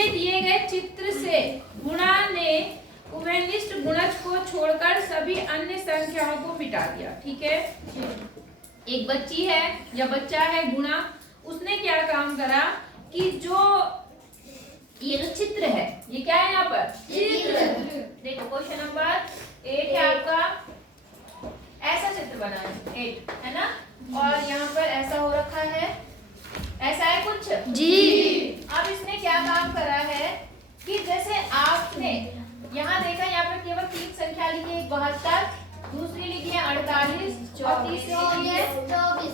नीचे दिए गए चित्र से गुणा ने उभयनिष्ठ गुणज को छोड़कर सभी अन्य संख्याओं को मिटा दिया। ठीक है, एक बच्ची है या बच्चा है गुणा, उसने क्या काम करा कि जो ये जो चित्र है, ये क्या है यहाँ पर चित्र। देखो क्वेश्चन नंबर 8 है आपका, ऐसा चित्र बना है 8 है ना, और यहाँ पर ऐसा हो रखा है, ऐसा है कुछ जी। अब इसने क्या काम करा है कि जैसे आपने यहाँ देखा, यहाँ पर केवल 3 संख्या लिखी है, 72, दूसरी लिखी है 48 और तीसरी लिखी है 24।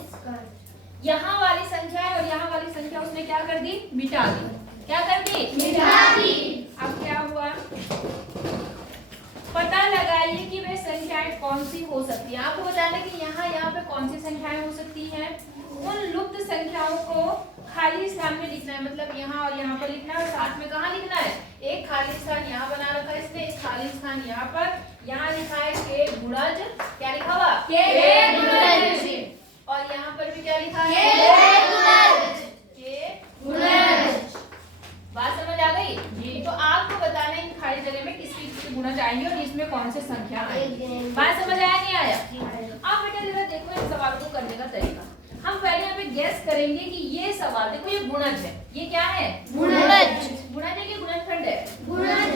यहाँ वाली संख्या है और यहाँ वाली संख्या उसने क्या कर दी, मिटा दी। क्या कर दी, मिटा दी। अब क्या हुआ, पता लगाइए कि वे संख्याएं कौन सी हो सकती है। आपको बताना कि यहाँ पे कौन सी संख्याएं हो सकती हैं। उन लुप्त संख्याओं को खाली स्थान में लिखना है, मतलब यहाँ और यहाँ पर लिखना है, और साथ में कहाँ लिखना है, एक खाली स्थान यहाँ बना रखा है इसने, एक खाली स्थान यहाँ पर, यहाँ लिखा है के गुणज, क्या लिखा हुआ के गुणज, और यहाँ पर भी क्या लिखा है के गुणज। बात समझ आ गई जी। तो आपको बताना है इन खाली जगह में किसके किसके गुणज आएंगे और इसमें कौन से संख्या आएंगे। बात समझ आया नहीं आया? अब बेटा जरा देखो इन सवाल को करने का तरीका। हम पहले यहाँ पे गैस करेंगे कि ये सवाल, देखो ये गुणज है, ये क्या है गुणज, गुणज है कि गुणनखंड है, गुणज,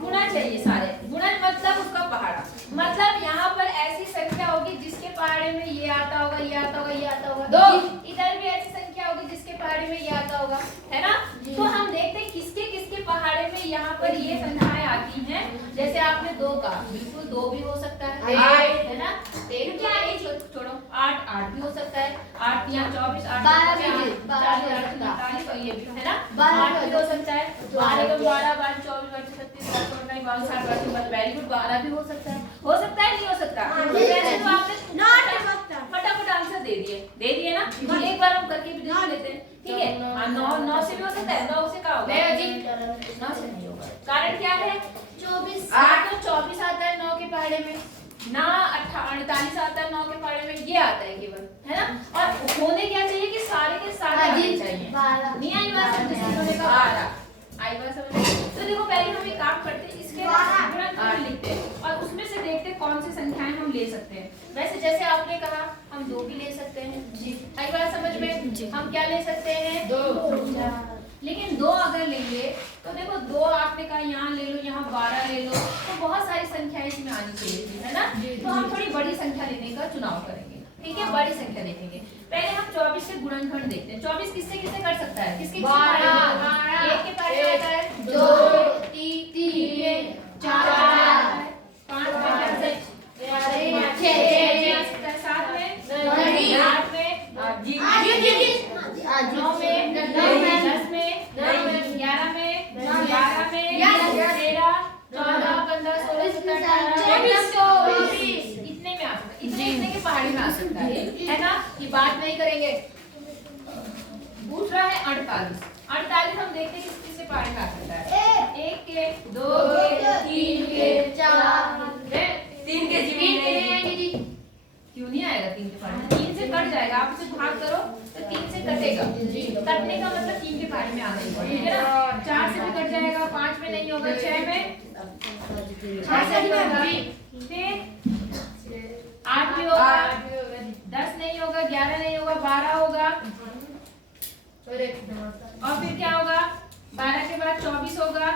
गुणज है ये सारे। गुणज मतलब उसका पहाड़ा, मतलब यहाँ पर ऐसी संख्या होगी जिसके पहाड़े में ये आता होगा, ये आता होगा, ये आता होगा, दो इधर भी ऐसी संख्या होगी जिसके पहाड़े में ये आता होगा, है ना। तो हम देखते हैं किसके किसके पहाड़े में यहाँ पर ये संख्याएं आती हैं। जैसे आपने 2 का, बिल्कुल 2 भी हो सकता है, 8 है ना, 1 क्या है छोड़ो, 8 भी हो सकता है, 8 या 24, 8 40, 48 और ये भी है ना, 8 भी हो सकता है, 12 का 12, 12 24, 32 36 49 52 60 62, वेरी गुड, 12 भी हो सकता है, हो सकता है नहीं हो सकता। वैसे तो आपने फटाफट आंसर दे दिए ना, तो एक बार हम करके भी देख लेते हैं। ठीक है, 9 से भी हो सकता है, 9 से क्या होगा, 9 से नहीं होगा। कारण क्या है, 24 तो 24 आता है 9 के पहाड़े में ना, 48 आता है 9 के पहाड़े में, ये आता है केवल, है ना। और होने क्या चाहिए कि सारे के सारे आने चाहिए, नहीं आई बात समझ, होने का 12 आई बात समझ। तो देखो पहले हम एक काम करते हैं, इसके गुणनखंड लिखते हैं और उसमें से देखते हैं कौन सी संख्याएं हम ले सकते हैं। वैसे जैसे आपने कहा हम 2 भी ले सकते हैं जी, आई बात समझ में। हम क्या ले सकते हैं 2, लेकिन 2 अगर लेंगे तो देखो 2 आपने कहा यहाँ ले लो, यहाँ 12 ले लो, तो बहुत सारी संख्याएं इसमें आनी चाहिए है ना। तो हम थोड़ी बड़ी संख्या लेने का चुनाव करेंगे, ठीक है, बड़ी संख्या देखेंगे। पहले हम 24 के गुणनखंड देखते हैं। 24 किससे किससे कर सकता है, किसके 12, एक के पास आता है 2, 3, 4, 5 6 7 में 8 में 9 में 10 में 11 में 12 में 13 14 15 16 17 18 इतने में आ सकता है, इतने के पहाड़ी में आ सकता है ना। ये बात नहीं करेंगे। दूसरा है 48 हम देखते हैं किस किस से पहाड़ी में आ सकता है, 1 के 2 के 3 के 4 3 के जी क्यों नहीं आएगा, 3 के पहाड़ी में 3 से कट जाएगा, आप इसे भाग करो तो 3 से कटेगा, कटने का मतलब 3 के पहाड़ी में आ गई, ठीक है ना। 4 से भी कट जाएगा, 5 में नहीं होगा, 6 में 6 से भी होगा, फिर 8 में होगा, 10 नहीं होगा, 11 नहीं होगा, 12 होगा, और फिर क्या होगा 12 के बाद 24 होगा,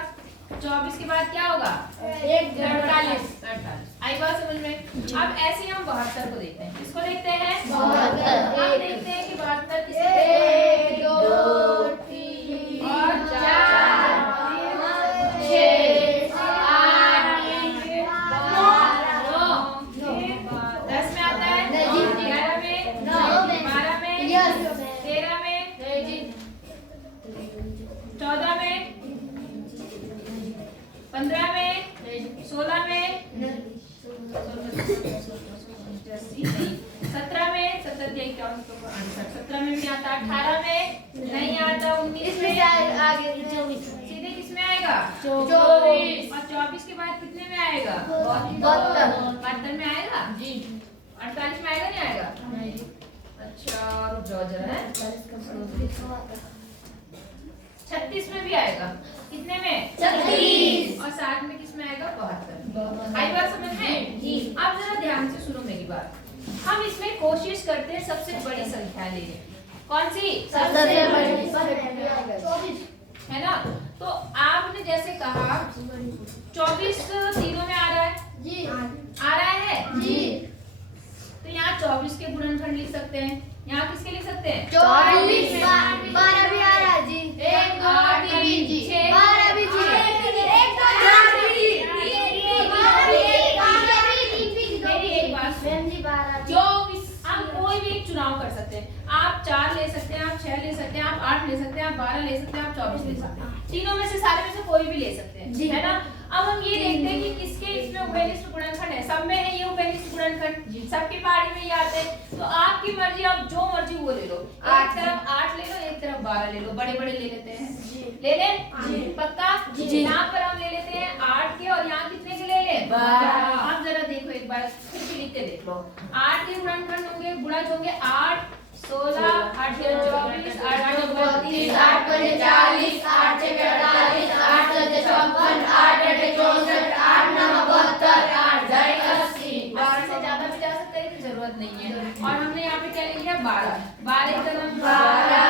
24 के बाद क्या होगा 48 आई बात समझ में। अब ऐसे हम 72 को देखते हैं, किसको देखते हैं 72। हम देखते हैं कि 72 किसे 1 2 3 और 4 5 6 8 9 10 में आता है, 11 में 12 में 13 में 14 में 15 में 16 में 17 में 17 में भी आता, 18 में नहीं आता, 19 में आगे सीधे किस में आएगा 24, और 24 के बाद कितने में आएगा 72 में आएगा जी, 48 में आएगा नहीं आएगा। अच्छा रुक जाओ जरा है। 36 में भी आएगा, कितने में? 36। और 60 में किस में आएगा? 72। आई बात समझ में? जी। अब जरा ध्यान से सुनो मेरी बात। हम इसमें कोशिश करते हैं सबसे बड़ी संख्या लेने। कौन सी? सबसे बड़ी, 24 है ना। तो आपने जैसे कहा 24 तीनों में आ रहा है जी, आ रहा है जी। तो यहाँ 24 के गुणनखंड लिख सकते हैं। यहाँ किसके लिख सकते हैं? 24 12 भी आ रहा है जी, 1 2 3 जी, 12 भी जी, 1 2 4 भी जी, 24। आप कोई भी एक चुनाव कर सकते हैं। आप 4 ले सकते हैं, आप 6 ले सकते हैं, आप 8 ले सकते हैं, आप 12 ले सकते हैं, आप 24 ले सकते हैं। तीनों में से, सारे में से कोई भी ले सकते हैं, है ना। अब हम ये देखते हैं कि किसके इसमें उभयनिष्ठ गुणनखंड है। सब में है ये उभयनिष्ठ गुणनखंड, सबकी पहाड़ी में ये आते हैं। तो आपकी मर्जी, आप जो मर्जी वो ले लो। एक तरफ 8 ले लो, एक तरफ 12 ले लो। बड़े बड़े ले लेते हैं, ले लें पक्का। यहाँ पर हम ले लेते हैं 8 के, और यहाँ कितने के ले लें? 12। आप जरा देखो एक बार फिर भी लिख के देख लो। 8 के गुणनखंड होंगे, गुणज होंगे 8 16 8 24 8 32 8 5 40 8 6 48 8 7 56 8 8 64 8 9 72 8 10 80। 12 से ज्यादा भी जा सकते हैं, जरूरत नहीं है। और हमने यहाँ पे क्या ले लिया? 12 12 कदम 12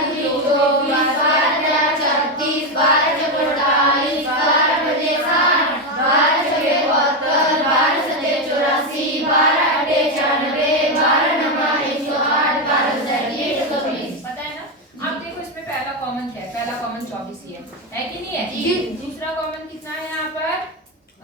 24 12 36 12 48 12 बजे 60 12 6 72 12 7 84 12 8 96 12 9 108 12 120। पता है ना। अब देखो इसमें पहला कॉमन क्या है? पहला कॉमन 24 ही है कि नहीं है? जी। दूसरा कॉमन कितना है यहाँ पर?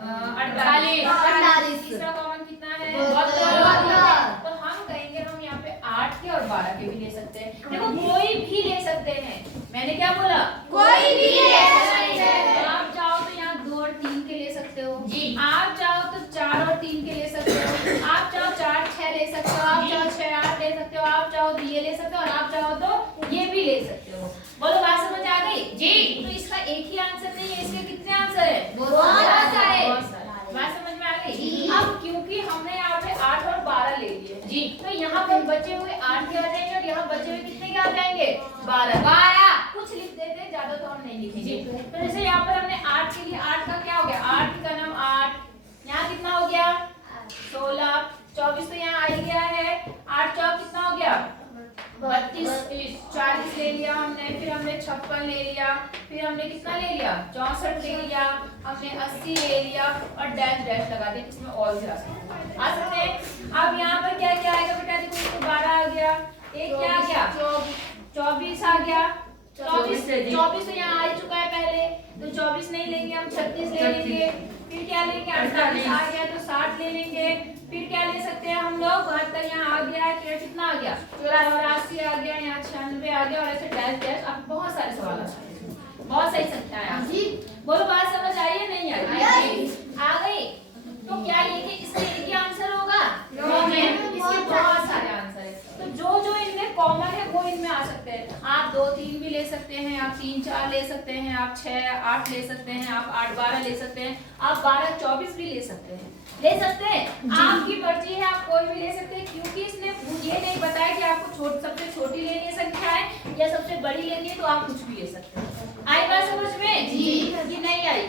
48। तीसरा कॉमन कितना है? 72। तो हम कहेंगे हम यहाँ पे 8 के और 12 के भी ले सकते हैं। देखो कोई भी ले सकते हैं। मैंने क्या बोला? कोई भी ले सकते हैं। आप चाहो तो यहाँ 2 और 3 के ले सकते हो जी। आप चाहो तो 4 और 3 के ले सकते हो। आप चाहो 4 6 ले सकते हो। आप चाहो 6 8 ले सकते हो। आप चाहो तो ये ले सकते हो, और आप चाहो तो ये भी ले सकते हो। बोलो बात समझ आ गई जी? तो इसका एक ही आंसर नहीं है, इसके कितने आंसर है? बहुत सारे। बात समझ में आ गई? अब क्योंकि हमने यहाँ पे 8 और 12 ले लिए जी, तो यहाँ पर बचे हुए 8 के आ जाएंगे, और यहाँ बचे हुए कितने के आ जाएंगे? 12। कुछ लिख देते हैं, ज्यादा तो हम नहीं लिखेंगे। तो जैसे यहाँ पर हमने 8 के लिए 8 का क्या हो गया? 8 का नाम 8, यहाँ कितना हो गया? 16 24 तो यहाँ आ ही गया है। 8 चौक कितना हो गया? 32 40 ले लिया हमने, फिर हमने 56 ले लिया, फिर हमने कितना ले लिया? 64 ले लिया, हमने 80 ले लिया, और डैश डैश लगा दिया। इसमें और भी आ सकते हैं। अब यहाँ पर क्या क्या आएगा बेटा? देखो इसको 12 आ गया, एक क्या आ गया? 24 आ गया। 24 तो यहाँ आ चुका है पहले, तो 24 नहीं लेंगे हम, 36 ले लेंगे। फिर क्या लेंगे? 48 आ गया तो 60 ले लेंगे। फिर क्या ले सकते हैं हम लोग? 72 यहाँ आ गया है, फिर कितना आ गया? 84 आ गया, यहाँ 96 आ गया, और ऐसे डैश डैश। अब बहुत सारे सवाल आ सकते हैं, बहुत सही संख्या है जी। बोलो बात समझ आई है नहीं आई? आ गई। तो क्या ये कि इसका एक ही आंसर होगा? इसके बहुत सारे आंसर है। तो जो जो इनमें कॉमन है वो इनमें आ सकते हैं। आप 2 3 भी ले सकते हैं, आप 3 4 ले सकते हैं, आप 6 8 ले सकते हैं, आप 8 12 ले सकते हैं, आप 12 24 भी ले सकते हैं। ले सकते हैं, आपकी मर्जी है, आप कोई भी ले सकते हैं। क्योंकि इसने ये नहीं बताया कि आपको सबसे छोटी लेनी है संख्या है या सबसे बड़ी लेनी है, तो आप कुछ भी ले सकते हैं। आई बात समझ में जी? कि नहीं आई?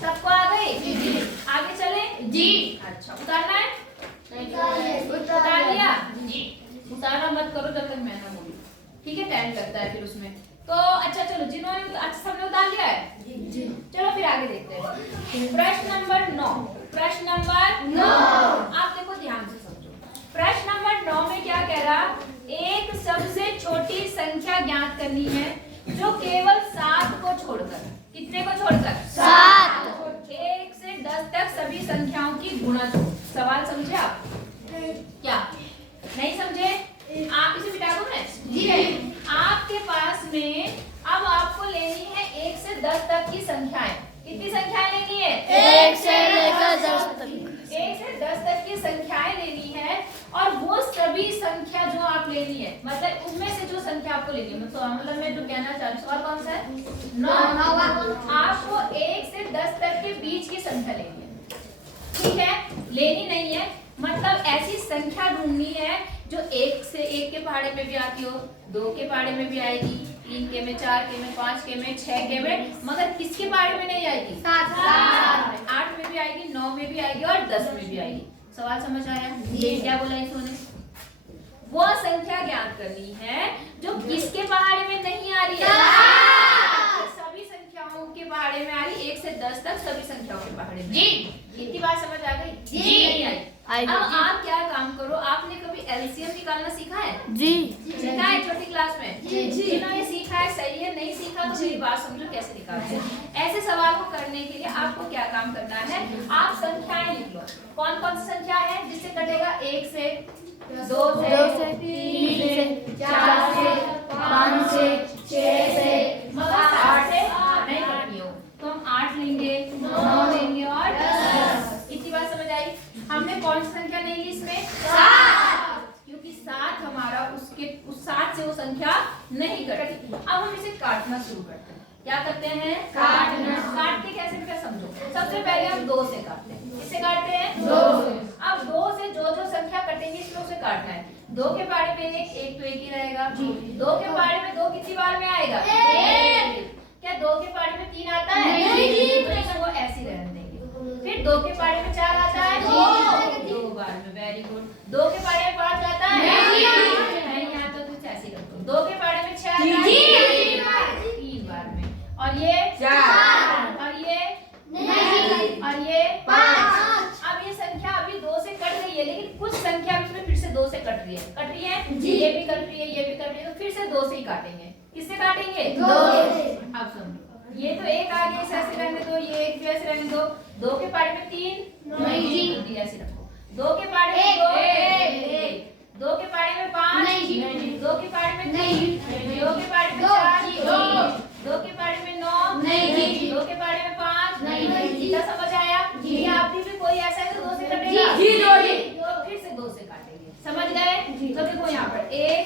सबको आ गई जी? आगे चले जी। अच्छा उतारना है? उतार लिया जी। उतारना मत करो जब तक मैं ना बोलूं, ठीक है? टाइम लगता है फिर उसमें। तो अच्छा चलो, जिन्होंने अच्छा सबने उतार लिया है जी, चलो फिर आगे देखते हैं। प्रश्न नंबर 9। प्रश्न नंबर 9 आप देखो ध्यान से समझो। प्रश्न नंबर 9 में क्या कह रहा? एक सबसे छोटी संख्या ज्ञात करनी है जो केवल 7 को छोड़कर, कितने को छोड़कर? 7। 1 से 10 तक सभी संख्याओं की गुणज हो। सवाल समझे आप? क्या नहीं समझे? आप इसे मिटा दो मैं जी। आपके पास में अब आपको लेनी है 1 से 10 तक की संख्याएं। कितनी संख्याएं लेनी है? 1 से लेकर 10 तक। 1 से 10 तक की संख्याएं लेनी है, और वो सभी संख्या जो आप लेनी है, मतलब उनमें से जो संख्या आपको लेनी है, मतलब मैं जो कहना चाह रही हूँ, और कौन सा है? 9। आपको 1 से 10 तक के बीच की संख्या लेनी है, ठीक है? लेनी नहीं है, मतलब ऐसी संख्या ढूंढनी है जो 1 से 1 के पहाड़े में भी आती हो, 2 के पहाड़े में भी आएगी, 3 के में, 4 के में, 5 के में, 6 के में, मगर किसके पहाड़े में नहीं आएगी? 7 में। 8 में भी आएगी, 9 में भी आएगी और 10 में भी आएगी। सवाल समझ आया? ये क्या बोला इसने? वो संख्या ज्ञात करनी है जो किसके पहाड़े में नहीं आ रही है। सभी संख्याओं के पहाड़े में आ रही, 1 से 10 तक सभी संख्याओं के पहाड़े में। जी, इतनी बात समझ आ गई? जी नहीं आई? अब आप क्या काम करो, आपने कभी एलसीएम निकालना सीखा है? जी सीखा है छोटी क्लास में? जी जिन्होंने सीखा है सही है, नहीं सीखा तो मेरी बात समझो कैसे निकालते हैं। ऐसे सवाल को करने के लिए आपको क्या काम करना है, आप संख्याएं लिख लो। कौन कौन सी संख्या है जिससे कटेगा? 1 से, 2 से, 3 से, 4 से, 5 से, 6 से, 8 से नहीं करनी हो तो हम 8 लेंगे, 9 लेंगे और 10। इतनी बात समझ आई? हमने कौन सी संख्या नहीं ली इसमें? 7, क्योंकि 7 हमारा उस 7 से वो संख्या नहीं कटती। अब हम इसे काटना शुरू करते हैं। क्या करते हैं? काटना। काटते कैसे बेटा समझो। सबसे पहले हम 2 से काटते हैं। किससे काटते हैं? 2 से। अब 2 से जो संख्या कटेंगी इसमें उसे काटना है। 2 के पहाड़े पे 1 तो 1 ही रहेगा। 2 के पहाड़े में 2 कितनी बार में आएगा? 1। क्या 2 के पहाड़े में 3 आता है? नहीं। तो इसको ऐसे रहने देंगे। फिर 2 के पहाड़े में 4 आता है? 2 बार में। Very good. 2 के पहाड़े में 5 आता है? नहीं आता तो कुछ ऐसे रखो। 2 के पहाड़े में 6 आता है? 3 बार में। और ये 4 और ये नहीं और ये 5। अब ये संख्या अभी 2 से कट गई है, लेकिन कुछ संख्या इसमें फिर से 2 से कट रही है। कट रही है जी। ये भी कट रही है, ये भी कट रही है, तो फिर से 2 से ही काटेंगे। किससे काटेंगे? 2 से। अब समझो, ये तो 1 आ गया, इसे ऐसे रहने दो, ये 1 भी ऐसे रहने दो। 2 के पहाड़े में 3 नहीं जी, ऐसे रखो। 2 के पहाड़े में 2 1, 2 के पहाड़े में 5 नहीं, 2 के पहाड़े में 3, 2 के पहाड़े में 4 2 के पहाड़े में 9 नहीं, 2 के पहाड़े में 5 नहीं। क्या समझ आया? जी। आप भी कोई ऐसा है तो 2 से कटेगा? जी तो फिर से 2 से काटेंगे। समझ गए? तो देखो यहाँ पर 1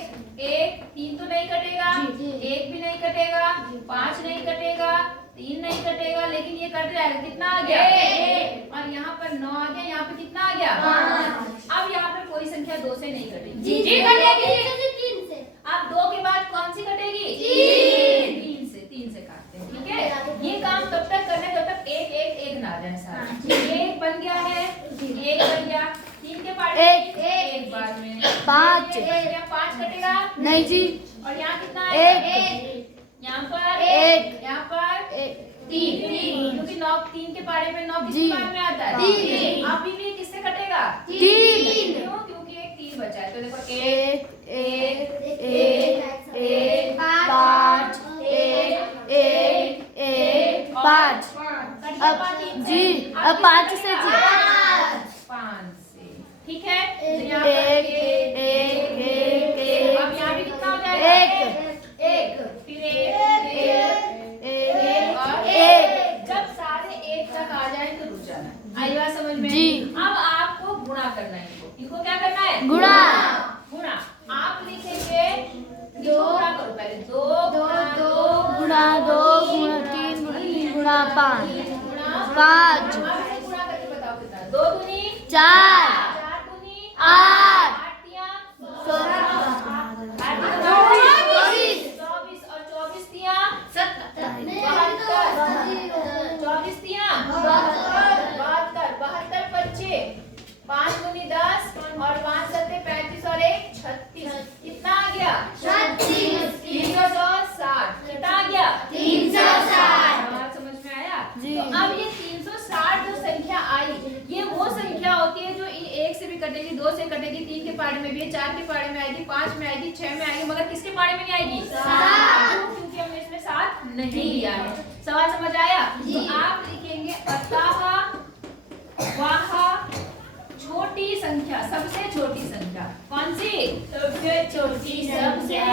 3 तो नहीं कटेगा, 1 भी नहीं कटेगा, 5 नहीं कटेगा, 3 नहीं कटेगा, लेकिन ये कट जाएगा। कितना आ गया? 1। और यहाँ पर 9 आ गया, यहाँ पे कितना आ गया? 5। अब यहाँ पर कोई संख्या 2 से नहीं कटेगी। जी कटेगी 3 से। अब 2 के बाद कौन सी कटेगी? 3 से काटते हैं। ठीक है, ये काम तब तक करना है जब तक 1 ना आ जाए सारा। ये बन गया है, 1 बन गया। 3 के बाद 1 बार में 5 कटेगा नहीं जी। और यहाँ कितना है? 1। यहाँ पर 1, यहाँ पर 3, क्योंकि 9 3 के पहाड़े में 9 किस बार में आता है? 3। अभी भी किससे कटेगा? 3। क्यों? क्योंकि एक 3 बचा है। तो देखो 1 5 5 अब जी, अब 5 से जी 5 से। ठीक है, तो यहाँ पर 1 अब यहाँ भी कितना हो जाएगा? 1 फिर 1 और 1। जब सारे 1 तक आ जाए तो रुक जाना। आई बात समझ में? जी। अब आपको गुणा करना है। इनको क्या करना है? गुणा। आप लिखेंगे, गुणा करो पहले। 2 गुणा 2 गुणा 2 गुणा 3 गुणा 3 गुणा 5 5। गुणा करके बताओ कितना? 2 दूनी 4 4 दूनी 8 8 तिया 24 24 और 24 तिया 72 24 तिया 72 बच्चे 5 दूनी 10 और 5 सत्ते 35 और 1 36। कितना आ गया? 36। 360। कितना आ गया? 360। समझ में आया? जी। तो अब ये 360 जो संख्या आई, ये वो संख्या होती है जो 1 से भी कटेगी, 2 से कटेगी, 3 के पहाड़े में भी है, 4 के पहाड़े में आएगी, 5 में आएगी, 6 में आएगी, मगर किसके पहाड़े में नहीं आएगी? 7। क्योंकि हमने इसमें 7 नहीं लिया है। सवाल समझ आया? तो आप लिखेंगे अतः वह छोटी संख्या, सबसे छोटी संख्या कौन सी? सबसे छोटी संख्या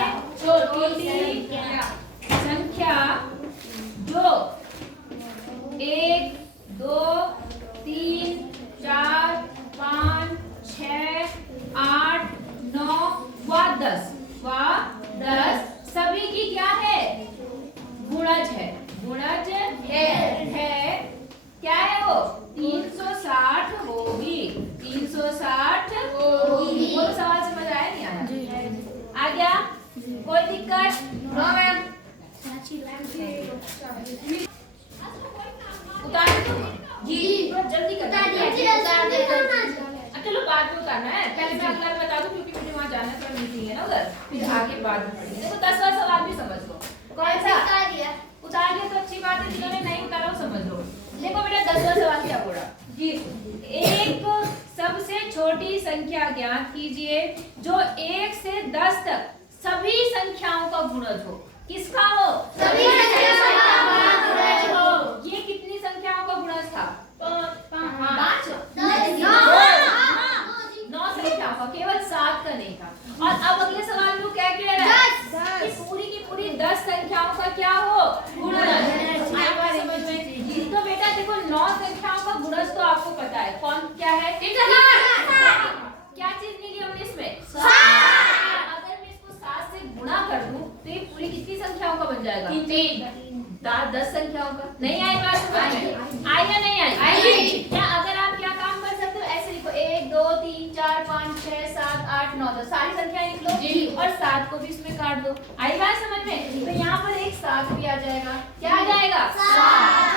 जो 1 2 3 4 5 6 8 9 व 10 सभी की क्या है? गुणज है। गुणज है। क्या है वो? 360 होगी। 360 होगी। वो सवाल समझ आया नहीं? अगला बता दूं क्योंकि मुझे वहां जाना है, थोड़ा मीटिंग है ना उधर, फिर आगे बाद में पढ़ेंगे। देखो 10वां सवाल भी समझ लो। कौन सा उतार दिया तो अच्छी बात है, जिन्होंने नहीं उतारा वो समझ लो। देखो बेटा 10वां सवाल क्या बोला जी, एक सबसे छोटी संख्या ज्ञात कीजिए जो 1 से 10 तक सभी संख्याओं का गुणज हो। किसका हो? सभी संख्याओं का गुणज हो। ये कितनी संख्याओं का गुणज था? 5 9 संख्याओं का, केवल 7 का नहीं था। और अब अगले सवाल में क्या कह रहा है कि पूरी की पूरी 10 संख्याओं का क्या हो? गुणज। समझ में? तो बेटा देखो 9 संख्याओं का गुणज तो आपको पता है, कौन क्या है? क्या चीज मिली हमने इसमें? अगर मैं इसको 7 से गुणा कर दूं तो ये पूरी कितनी संख्याओं का बन जाएगा? 10 संख्याओं का। नहीं आई बात समझ में? आई या नहीं आई? क्या अगर आप क्या काम कर सकते हो, ऐसे लिखो 1 2 3 4 5 6 7 8 9 10 सारी संख्याएं लिख लो और 7 को भी इसमें काट दो। आई बात समझ में? तो यहाँ पर एक 7 भी आ जाएगा। क्या आ जाएगा? 7।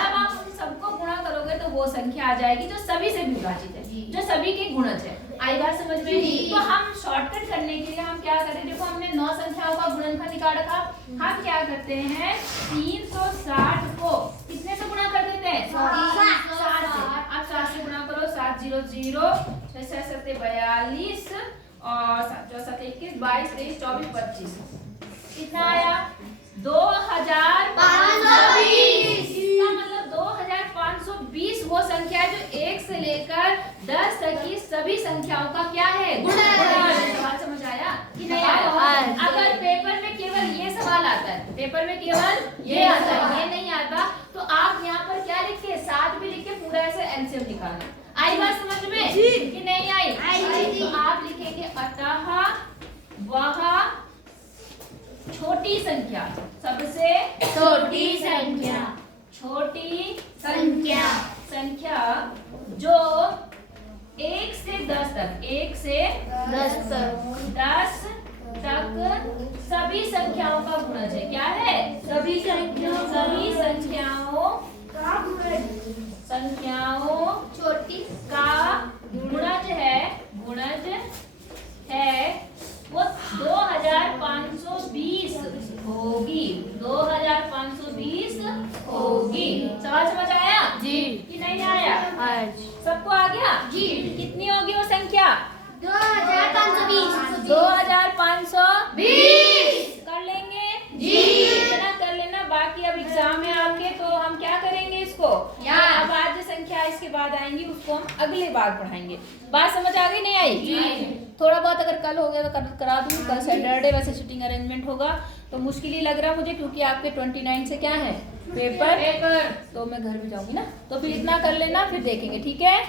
जब आप उन सबको गुणा करोगे तो वो संख्या आ जाएगी जो सभी से विभाजित है, जो सभी के गुणज है। आई बात समझ में? तो हम शॉर्टकट करने के लिए हम क्या करें, देखो हमने 9 संख्याओं का गुणनफल निकाल रखा। हम क्या करते हैं 360 को कितने से गुणा कर देते हैं? 7 से। अब 7 से गुणा करो, 7 0 0 6 6 7 42 और 7 4 7 21 22 23 24 25 कितना आया? 2520। इसका मतलब 2520 वो संख्या है जो 1 से लेकर 10 तक की सभी संख्याओं का क्या है? गुणज। सवाल समझ आया कि नहीं आया? अगर पेपर में केवल ये सवाल आता है, पेपर में केवल ये आता है, ये नहीं आता, तो आप यहाँ पर क्या लिख के 7 भी लिख के पूरा ऐसे एलसीएम निकालना। आई बात समझ में कि नहीं आई? तो आप लिखेंगे अतः वह छोटी संख्या, सबसे छोटी संख्या, छोटी संख्या, संख्या जो 1 से 10 तक, 1 से 10 तक 10 तक सभी संख्याओं का गुणज है। क्या है? सभी संख्याओं संख्याओं छोटी का गुणज है, गुणज है वो 2520 होगी। 2520 होगी। सवाल समझ आया जी कि नहीं आया? आज सबको आ गया जी। कितनी होगी वो संख्या? 2520 2520 कर लेंगे जी। इतना कर लेना, बाकी अब एग्जाम में आपके तो हम क्या करेंगे इसको, अब आज जो संख्या इसके बाद आएंगी उसको हम अगले बार पढ़ाएंगे। बात समझ आ गई नहीं आई? थोड़ा बहुत अगर कल हो गया तो करा दूंगी। कल सैटरडे वैसे सिटिंग अरेंजमेंट होगा तो मुश्किल ही लग रहा मुझे, क्योंकि आपके 29 से क्या है पेपर, तो मैं घर भी जाऊंगी ना, तो फिर इतना कर लेना, फिर देखेंगे। ठीक है?